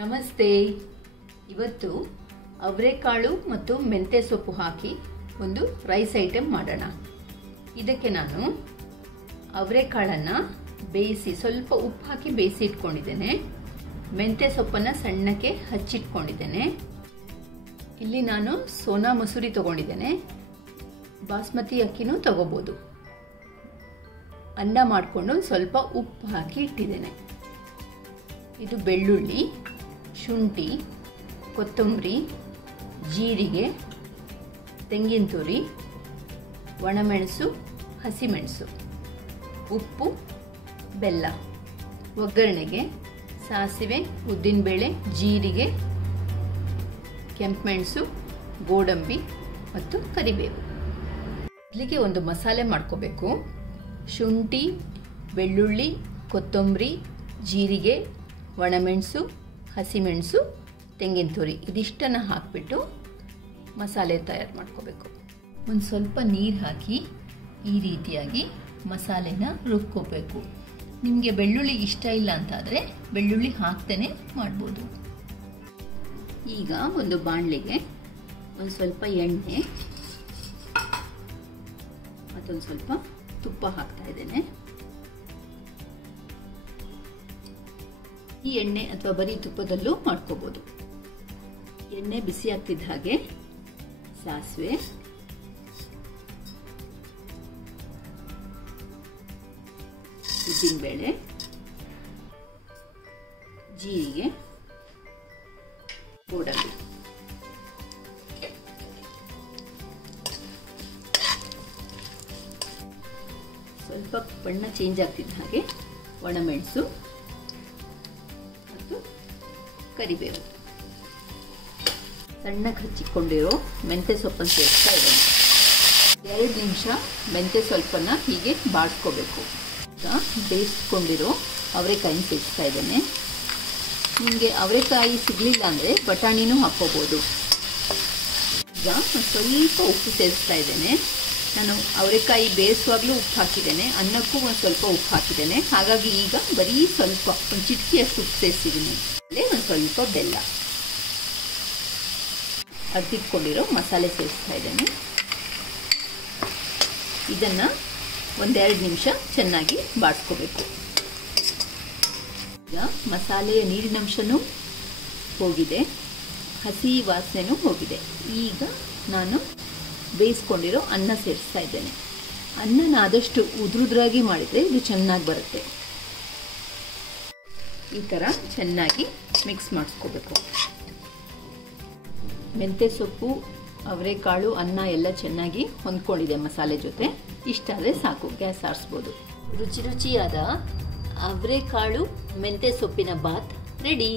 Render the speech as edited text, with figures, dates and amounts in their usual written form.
ನಮಸ್ತೆ. ಇವತ್ತು ಅವರೆಕಾಳು ಮತ್ತು ಮೆಂತ್ಯ ಸೊಪ್ಪು ಹಾಕಿ ಒಂದು ರೈಸ್ ಐಟಮ್ ಮಾಡೋಣ. ಇದಕ್ಕೆ ನಾನು ಅವರೆಕಾಳನ್ನು ಬೇಯಿಸಿ ಸ್ವಲ್ಪ ಉಪ್ಪು ಹಾಕಿ ಬೇಯಿಸಿ ಇಟ್ಕೊಂಡಿದ್ದೇನೆ. ಮೆಂತ್ಯ ಸೊಪ್ಪನ್ನು ಸಣ್ಣಕ್ಕೆ ಹಚ್ಚಿಟ್ಕೊಂಡಿದ್ದೇನೆ. ಇಲ್ಲಿ ನಾನು ಸೋನಾ ಮಸೂರಿ ತಗೊಂಡಿದ್ದೇನೆ. ಬಾಸ್ಮತಿ ಅಕ್ಕಿನೂ ತಗೋಬಹುದು. ಅನ್ನ ಮಾಡಿಕೊಂಡು ಸ್ವಲ್ಪ ಉಪ್ಪು ಹಾಕಿ ಇಟ್ಟಿದ್ದೇನೆ. ಇದು ಬೆಳ್ಳುಳ್ಳಿ, ಶುಂಠಿ, ಕೊತ್ತಂಬರಿ, ಜೀರಿಗೆ, ತೆಂಗಿನ ತುರಿ, ಒಣಮೆಣಸು, ಹಸಿಮೆಣಸು, ಉಪ್ಪು, ಬೆಲ್ಲ, ಒಗ್ಗರಣೆಗೆ ಸಾಸಿವೆ, ಉದ್ದಿನಬೇಳೆ, ಜೀರಿಗೆ, ಕೆಂಪುಮೆಣಸು, ಗೋಡಂಬಿ ಮತ್ತು ಕರಿಬೇವು. ಇಲ್ಲಿಗೆ ಒಂದು ಮಸಾಲೆ ಮಾಡ್ಕೋಬೇಕು. ಶುಂಠಿ, ಬೆಳ್ಳುಳ್ಳಿ, ಕೊತ್ತಂಬರಿ, ಜೀರಿಗೆ, ಒಣಮೆಣಸು, ಹಸಿಮೆಣಸು, ತೆಂಗಿನ ತುರಿ ಇದಿಷ್ಟನ್ನು ಹಾಕಿಬಿಟ್ಟು ಮಸಾಲೆ ತಯಾರು ಮಾಡ್ಕೋಬೇಕು. ಒಂದು ಸ್ವಲ್ಪ ನೀರು ಹಾಕಿ ಈ ರೀತಿಯಾಗಿ ಮಸಾಲೆನ ರುಬ್ಕೋಬೇಕು. ನಿಮಗೆ ಬೆಳ್ಳುಳ್ಳಿ ಇಷ್ಟ ಇಲ್ಲ ಅಂತಾದರೆ ಬೆಳ್ಳುಳ್ಳಿ ಹಾಕ್ತೇನೆ ಮಾಡ್ಬೋದು. ಈಗ ಒಂದು ಬಾಣಲೆಗೆ ಒಂದು ಸ್ವಲ್ಪ ಎಣ್ಣೆ ಮತ್ತೊಂದು ಸ್ವಲ್ಪ ತುಪ್ಪ ಹಾಕ್ತಾ ಇದ್ದೇನೆ. ಈ ಎಣ್ಣೆ ಅಥವಾ ಬರೀ ತುಪ್ಪದಲ್ಲೂ ಮಾಡ್ಕೋಬಹುದು. ಎಣ್ಣೆ ಬಿಸಿ ಆಗ್ತಿದ್ದ ಹಾಗೆ ಸಾಸಿವೆ, ಉದ್ದಿನಬೇಳೆ, ಜೀರಿಗೆ, ಗೋಡಂಬಿ, ಸ್ವಲ್ಪ ಬಣ್ಣ ಚೇಂಜ್ ಆಗ್ತಿದ್ದ ಹಾಗೆ ಒಣಮೆಣಸು ಮತ್ತು ಕರಿಬೇವು, ಸಣ್ಣಗೆ ಹಚ್ಚಿಕೊಂಡಿರೋ ಮೆಂತ್ಯ ಸೊಪ್ಪನ್ನು ಸೇರಿಸ್ತಾ ಇದ್ದೇನೆ. 2 ನಿಮಿಷ ಮೆಂತ್ಯ ಸೊಪ್ಪನ್ನು ಹೀಗೆ ಬಾಡಿಸ್ಕೋಬೇಕು. ಈಗ ಬೇಯಿಸ್ಕೊಂಡಿರೋ ಅವರೆಕಾಯಿನ ಸೇರಿಸ್ತಾ ಇದ್ದೇನೆ. ನಿಮಗೆ ಅವರೆಕಾಯಿ ಸಿಗಲಿಲ್ಲ ಅಂದರೆ ಬಟಾಣಿನೂ ಹಾಕ್ಕೋಬೋದು. ಈಗ ಸ್ವಲ್ಪ ಉಪ್ಪು ಸೇರಿಸ್ತಾ ಇದ್ದೇನೆ. ನಾನು ಅವರೆಕಾಯಿ ಬೇಯಿಸುವಾಗಲೂ ಉಪ್ಪು ಹಾಕಿದ್ದೇನೆ, ಅನ್ನಕ್ಕೂ ಒಂದು ಸ್ವಲ್ಪ ಉಪ್ಪು ಹಾಕಿದ್ದೇನೆ. ಹಾಗಾಗಿ ಈಗ ಬರೀ ಸ್ವಲ್ಪ ಒಂದು ಚಿಟಿಕೆಯಷ್ಟು ಉಪ್ಪು ಸೇರಿಸಿದ್ದೀನಿ. ಅಲ್ಲೇ ಒಂದು ಸ್ವಲ್ಪ ಬೆಲ್ಲ, ಅರ್ದಿಟ್ಕೊಂಡಿರೋ ಮಸಾಲೆ ಸೇರಿಸ್ತಾ ಇದ್ದೇನೆ. ಇದನ್ನು 1-2 ನಿಮಿಷ ಚೆನ್ನಾಗಿ ಬಾಡಿಸ್ಕೋಬೇಕು. ಈಗ ಮಸಾಲೆಯ ನೀರಿನಂಶನೂ ಹೋಗಿದೆ, ಹಸಿ ವಾಸನೆನೂ ಹೋಗಿದೆ. ಈಗ ನಾನು ಬೇಯಿಸ್ಕೊಂಡಿರೋ ಅನ್ನ ಸೇರಿಸ್ತಾ ಇದ್ದೇನೆ. ಅನ್ನನ ಆದಷ್ಟು ಉದುರುದ್ರಾಗಿ ಮಾಡಿದರೆ ಇದು ಚೆನ್ನಾಗಿ ಬರುತ್ತೆ. ಈ ಥರ ಚೆನ್ನಾಗಿ ಮಿಕ್ಸ್ ಮಾಡಿಸ್ಕೋಬೇಕು. ಮೆಂತ್ಯ ಸೊಪ್ಪು, ಅವರೆಕಾಳು, ಅನ್ನ ಎಲ್ಲ ಚೆನ್ನಾಗಿ ಹೊಂದ್ಕೊಂಡಿದೆ ಮಸಾಲೆ ಜೊತೆ. ಇಷ್ಟಾದರೆ ಸಾಕು, ಗ್ಯಾಸ್ ಆರಿಸ್ಬೋದು. ರುಚಿಯಾದ ಅವರೆಕಾಳು ಮೆಂತ್ಯ ಸೊಪ್ಪಿನ ಬಾತ್ ರೆಡಿ.